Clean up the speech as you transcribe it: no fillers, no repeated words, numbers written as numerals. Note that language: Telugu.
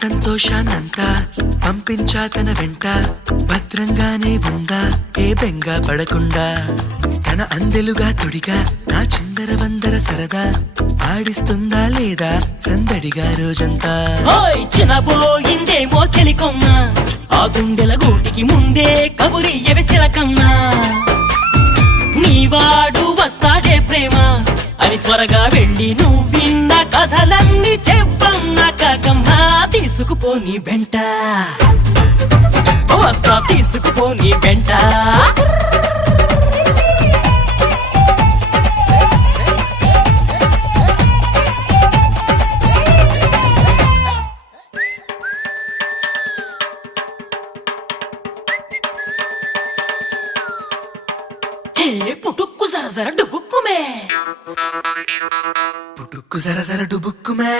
సంతోషాన్నంతా పంపించా తన వెంట, భద్రంగానే ఉందా ఏ బెంగ పడకుండా. తన అందెలుగా తొడిగా నా చిందర వందర సరదా, ఆడిస్తుందా లేదా సందడిగా రోజంతా. చిన్నపోయిందేమో చెలికొమ్మ, ఆ గుండెల గూటికి ముందే కబురియవే చిలకమ్మా. నీవాడు వస్తాడే ప్రేమ అని త్వరగా వెళ్ళి నువ్వు విన్న కథలన్నీ చెప్పమ్మా కాకమ్మా. తీసుకుపోని వెంట వస్తా, తీసుకుపోని వెంట. పుటుక్కు జర జర డుబుక్కుమే, పుట్టుక్కు జర జర డుబుక్కుమే.